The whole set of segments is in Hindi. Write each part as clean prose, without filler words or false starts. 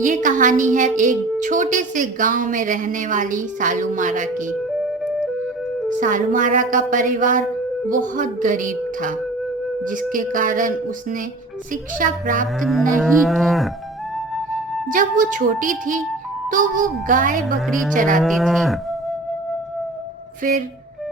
ये कहानी है एक छोटे से गांव में रहने वाली सालूमारा की। सालूमारा का परिवार बहुत गरीब था, जिसके कारण उसने शिक्षा प्राप्त नहीं की। जब वो छोटी थी तो वो गाय बकरी चराती थी। फिर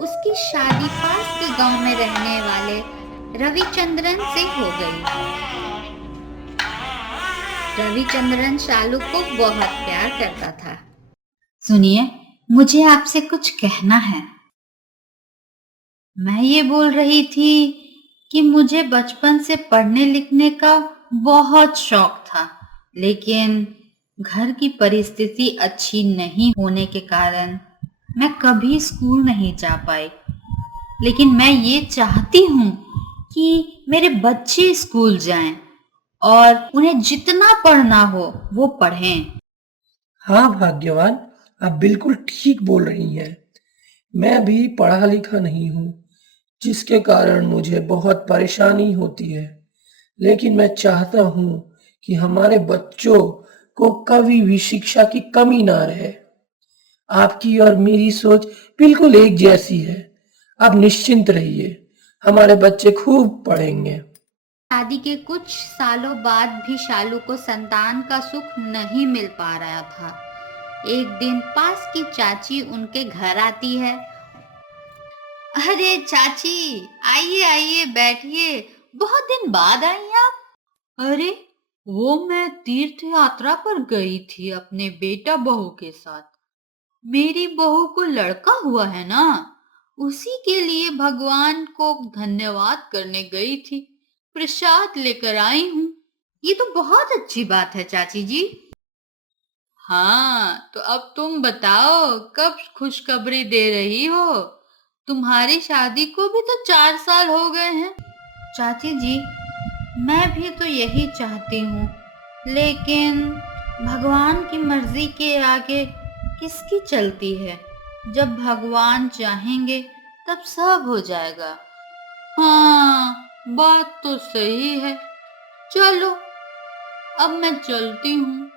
उसकी शादी पास के गांव में रहने वाले रविचंद्रन से हो गई। रविचंद्रन शालू को बहुत प्यार करता था। सुनिए, मुझे आपसे कुछ कहना है। मैं ये बोल रही थी कि मुझे बचपन से पढ़ने लिखने का बहुत शौक था, लेकिन घर की परिस्थिति अच्छी नहीं होने के कारण मैं कभी स्कूल नहीं जा पाई। लेकिन मैं ये चाहती हूँ कि मेरे बच्चे स्कूल जाएं और उन्हें जितना पढ़ना हो वो पढ़ें। हाँ भाग्यवान, आप बिल्कुल ठीक बोल रही हैं। मैं भी पढ़ा लिखा नहीं हूँ, जिसके कारण मुझे बहुत परेशानी होती है। लेकिन मैं चाहता हूँ कि हमारे बच्चों को कभी भी शिक्षा की कमी ना रहे। आपकी और मेरी सोच बिल्कुल एक जैसी है। आप निश्चिंत रहिए, हमारे बच्चे खूब पढ़ेंगे। शादी के कुछ सालों बाद भी शालू को संतान का सुख नहीं मिल पा रहा था। एक दिन पास की चाची उनके घर आती है। अरे चाची, आइए आइए बैठिए, बहुत दिन बाद आई आप। अरे वो मैं तीर्थ यात्रा पर गई थी अपने बेटा बहू के साथ। मेरी बहू को लड़का हुआ है ना, उसी के लिए भगवान को धन्यवाद करने गई थी। प्रसाद लेकर आई हूँ। ये तो बहुत अच्छी बात है चाची जी। हाँ, तो अब तुम बताओ कब खुशखबरी दे रही हो? तुम्हारी शादी को भी तो 4 साल हो गए हैं। चाची जी, मैं भी तो यही चाहती हूँ, लेकिन भगवान की मर्जी के आगे किसकी चलती है। जब भगवान चाहेंगे तब सब हो जाएगा। हाँ, बात तो सही है। चलो, अब मैं चलती हूँ।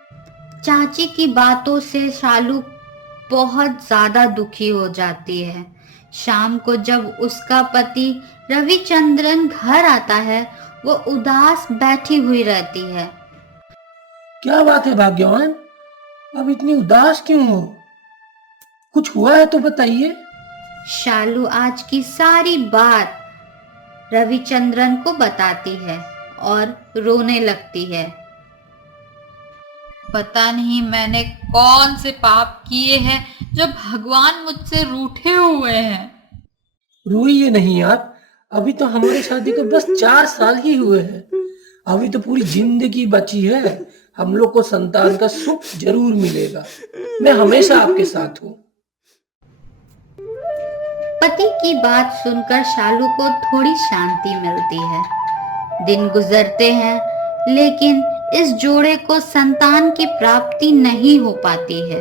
चाची की बातों से शालू बहुत ज्यादा दुखी हो जाती है। शाम को जब उसका पति रविचंद्रन घर आता है, वो उदास बैठी हुई रहती है। क्या बात है भाग्यवान, अब इतनी उदास क्यों हो? कुछ हुआ है तो बताइए। शालू आज की सारी बात रविचंद्रन को बताती है और रोने लगती है। पता नहीं मैंने कौन से पाप किए हैं जो भगवान मुझसे रूठे हुए हैं। रोइए नहीं आप, अभी तो हमारी शादी को बस 4 साल ही हुए हैं। अभी तो पूरी जिंदगी बची है। हम लोग को संतान का सुख जरूर मिलेगा। मैं हमेशा आपके साथ हूँ। पति की बात सुनकर शालू को थोड़ी शांति मिलती है। दिन गुजरते हैं, लेकिन इस जोड़े को संतान की प्राप्ति नहीं हो पाती है।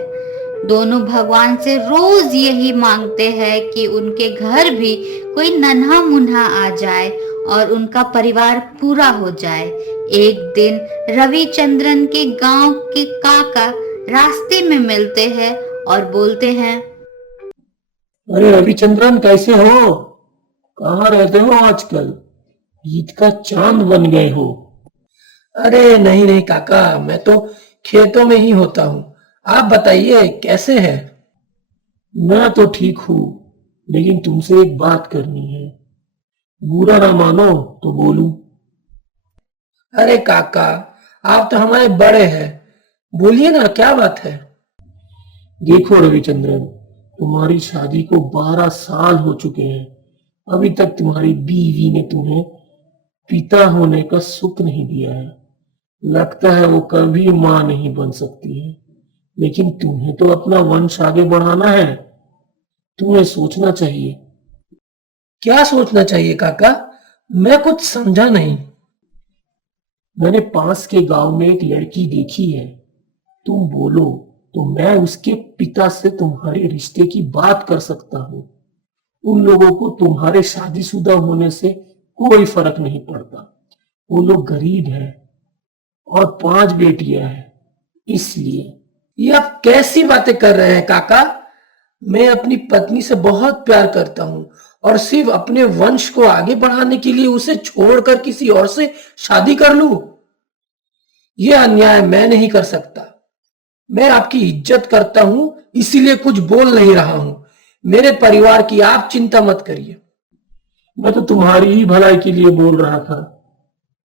दोनों भगवान से रोज यही मांगते हैं कि उनके घर भी कोई नन्हा मुन्हा आ जाए और उनका परिवार पूरा हो जाए। एक दिन रविचंद्रन के गांव के काका रास्ते में मिलते हैं और बोलते हैं, अरे रविचंद्रन, कैसे हो? कहाँ रहते हो आजकल? ईद का चांद बन गए हो। अरे नहीं नहीं काका, मैं तो खेतों में ही होता हूँ। आप बताइए कैसे हैं? मैं तो ठीक हूँ, लेकिन तुमसे एक बात करनी है। बुरा ना मानो तो बोलूं। अरे काका, आप तो हमारे बड़े हैं, बोलिए ना क्या बात है। देखो रविचंद्रन, तुम्हारी शादी को 12 साल हो चुके हैं। अभी तक तुम्हारी बीवी ने तुम्हें पिता होने का सुख नहीं दिया है। लगता है वो कभी मां नहीं बन सकती है। लेकिन तुम्हें तो अपना वंश आगे बढ़ाना है। तुम्हें सोचना चाहिए। क्या सोचना चाहिए काका? मैं कुछ समझा नहीं। मैंने पास के गांव में एक लड़की देखी है। तुम बोलो तो मैं उसके पिता से तुम्हारे रिश्ते की बात कर सकता हूँ। उन लोगों को तुम्हारे शादीशुदा होने से कोई फर्क नहीं पड़ता। वो लोग गरीब हैं और 5 बेटियां हैं। इसलिए ये आप कैसी बातें कर रहे हैं काका? मैं अपनी पत्नी से बहुत प्यार करता हूँ और सिर्फ अपने वंश को आगे बढ़ाने के लिए उसे छोड़कर किसी और से शादी कर लूं? यह अन्याय मैं नहीं कर सकता। मैं आपकी इज्जत करता हूं, इसीलिए कुछ बोल नहीं रहा हूं। मेरे परिवार की आप चिंता मत करिए। मैं तो तुम्हारी ही भलाई के लिए बोल रहा था,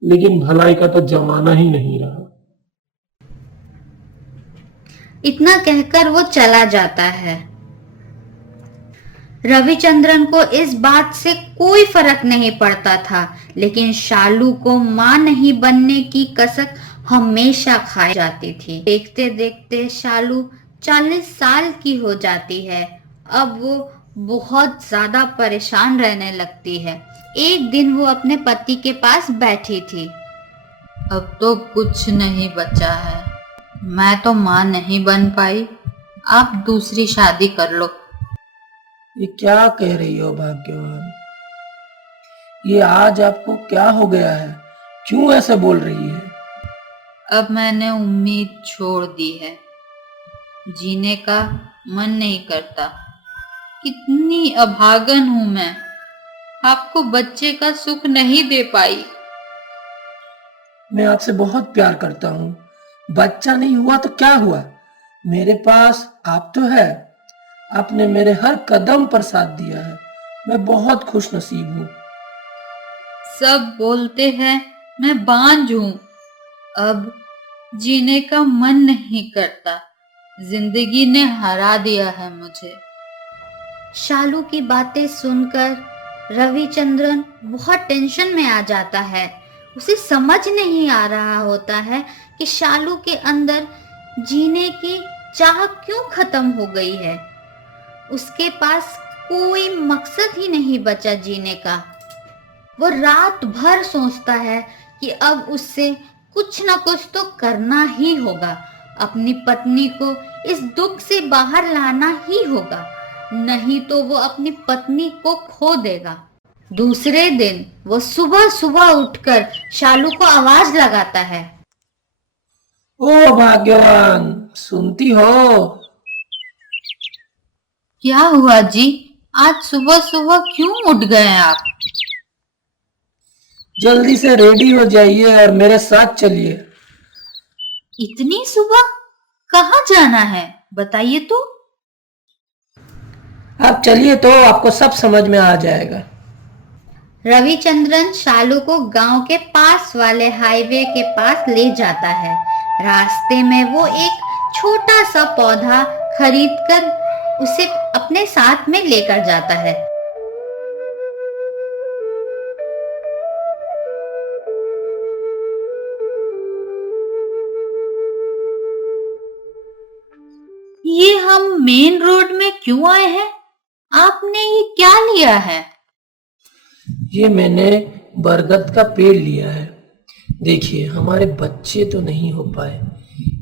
लेकिन भलाई का तो जमाना ही नहीं रहा। इतना कहकर वो चला जाता है। रविचंद्रन को इस बात से कोई फर्क नहीं पड़ता था, लेकिन शालू को मां नहीं बनने की कसक हमेशा खाई जाती थी। देखते देखते शालू 40 साल की हो जाती है। अब वो बहुत ज्यादा परेशान रहने लगती है। एक दिन वो अपने पति के पास बैठी थी। अब तो कुछ नहीं बचा है, मैं तो मां नहीं बन पाई, आप दूसरी शादी कर लो। ये क्या कह रही हो भाग्यवान? ये आज आपको क्या हो गया है? क्यों ऐसे बोल रही है? अब मैंने उम्मीद छोड़ दी है, जीने का मन नहीं करता। कितनी अभागन हूं मैं, आपको बच्चे का सुख नहीं दे पाई। मैं आपसे बहुत प्यार करता हूँ। बच्चा नहीं हुआ तो क्या हुआ? मेरे पास आप तो है। आपने मेरे हर कदम पर साथ दिया है। मैं बहुत खुश नसीब हूँ। सब बोलते हैं मैं बांझ हूं, अब जीने का मन नहीं करता। जिंदगी ने हरा दिया है मुझे। शालू की बातें सुनकर रविचंद्रन बहुत टेंशन में आ जाता है। उसे समझ नहीं आ रहा होता है कि शालू के अंदर जीने की चाह क्यों खत्म हो गई है। उसके पास कोई मकसद ही नहीं बचा जीने का। वो रात भर सोचता है कि अब उससे कुछ न कुछ तो करना ही होगा। अपनी पत्नी को इस दुख से बाहर लाना ही होगा, नहीं तो वो अपनी पत्नी को खो देगा। दूसरे दिन वो सुबह सुबह उठकर शालू को आवाज लगाता है। ओ भाग्यवान, सुनती हो? क्या हुआ जी, आज सुबह सुबह क्यों उठ गए आप? जल्दी से रेडी हो जाइए और मेरे साथ चलिए। इतनी सुबह कहाँ जाना है, बताइए तो। आप चलिए तो आपको सब समझ में आ जाएगा। रविचंद्रन शालू को गांव के पास वाले हाईवे के पास ले जाता है। रास्ते में वो एक छोटा सा पौधा खरीदकर उसे अपने साथ में लेकर जाता है। ये हम मेन रोड में क्यों आए हैं? आपने ये क्या लिया है? ये मैंने बरगद का पेड़ लिया है। देखिए, हमारे बच्चे तो नहीं हो पाए,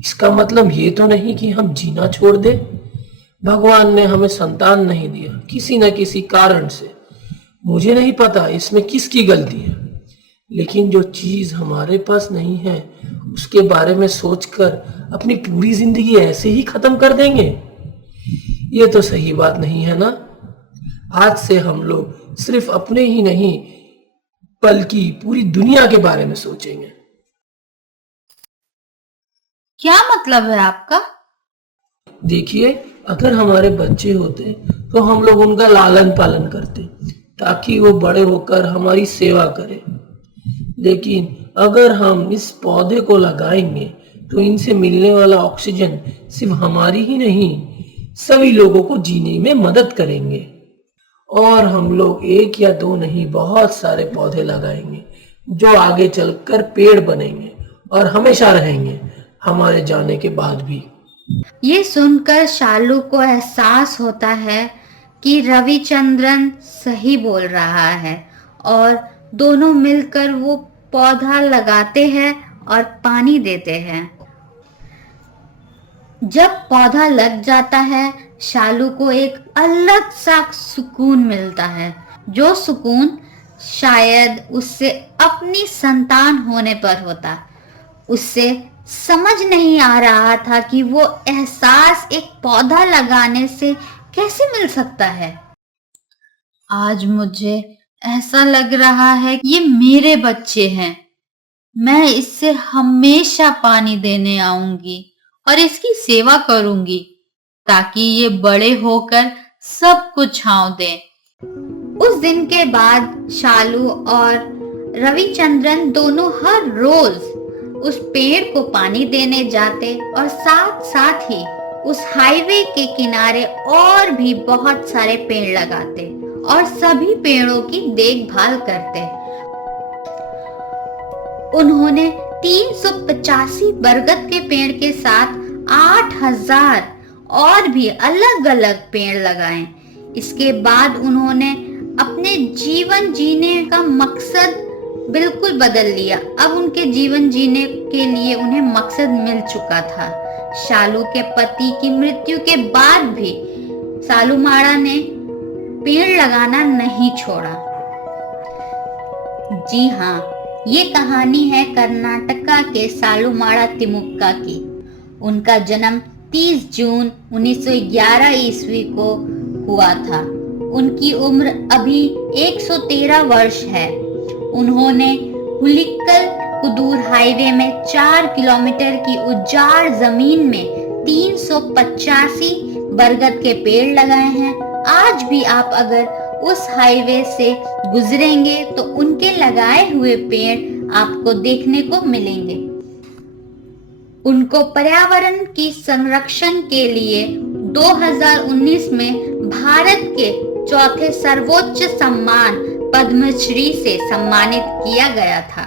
इसका मतलब ये तो नहीं कि हम जीना छोड़ दे। भगवान ने हमें संतान नहीं दिया किसी न किसी कारण से। मुझे नहीं पता इसमें किसकी गलती है, लेकिन जो चीज हमारे पास नहीं है उसके बारे में सोचकर अपनी पूरी जिंदगी ऐसे ही खत्म कर देंगे, ये तो सही बात नहीं है ना। आज से हम लोग सिर्फ अपने ही नहीं बल्कि पूरी दुनिया के बारे में सोचेंगे। क्या मतलब है आपका? देखिए, अगर हमारे बच्चे होते तो हम लोग उनका लालन पालन करते ताकि वो बड़े होकर हमारी सेवा करे। लेकिन अगर हम इस पौधे को लगाएंगे तो इनसे मिलने वाला ऑक्सीजन सिर्फ हमारी ही नहीं सभी लोगों को जीने में मदद करेंगे। और हम लोग एक या दो नहीं बहुत सारे पौधे लगाएंगे जो आगे चलकर पेड़ बनेंगे और हमेशा रहेंगे हमारे जाने के बाद भी। ये सुनकर शालू को एहसास होता है कि रविचंद्रन सही बोल रहा है और दोनों मिलकर वो पौधा लगाते हैं और पानी देते हैं। जब पौधा लग जाता है, शालू को एक अलग सा सुकून मिलता है, जो सुकून शायद उससे अपनी संतान होने पर होता। उससे समझ नहीं आ रहा था कि वो एहसास एक पौधा लगाने से कैसे मिल सकता है। आज मुझे ऐसा लग रहा है कि ये मेरे बच्चे हैं। मैं इससे हमेशा पानी देने आऊंगी और इसकी सेवा करूंगी ताकि ये बड़े होकर सबको छांव दें। उस दिन के बाद शालू और रविचंद्रन दोनों हर रोज उस पेड़ को पानी देने जाते और साथ साथ ही उस हाईवे के किनारे और भी बहुत सारे पेड़ लगाते और सभी पेड़ों की देखभाल करते। उन्होंने 385 बरगद के पेड़ के साथ 8000 और भी अलग अलग पेड़ लगाए। इसके बाद उन्होंने अपने जीवन जीने का मकसद बिल्कुल बदल लिया। अब उनके जीवन जीने के लिए उन्हें मकसद मिल चुका था। शालू के पति की मृत्यु के बाद भी सालुमाड़ा ने पेड़ लगाना नहीं छोड़ा। जी हाँ, ये कहानी है कर्नाटका के सालुमाड़ा तिमुक्का की। उनका जन्म 30 जून 1911 ईस्वी को हुआ था। उनकी उम्र अभी 113 वर्ष है। उन्होंने हुलिक्कल कुदूर हाईवे में 4 किलोमीटर की उजाड़ जमीन में 385 बरगद के पेड़ लगाए हैं। आज भी आप अगर उस हाईवे से गुजरेंगे तो उनके लगाए हुए पेड़ आपको देखने को मिलेंगे। उनको पर्यावरण की संरक्षण के लिए 2019 में भारत के चौथे सर्वोच्च सम्मान पद्मश्री से सम्मानित किया गया था।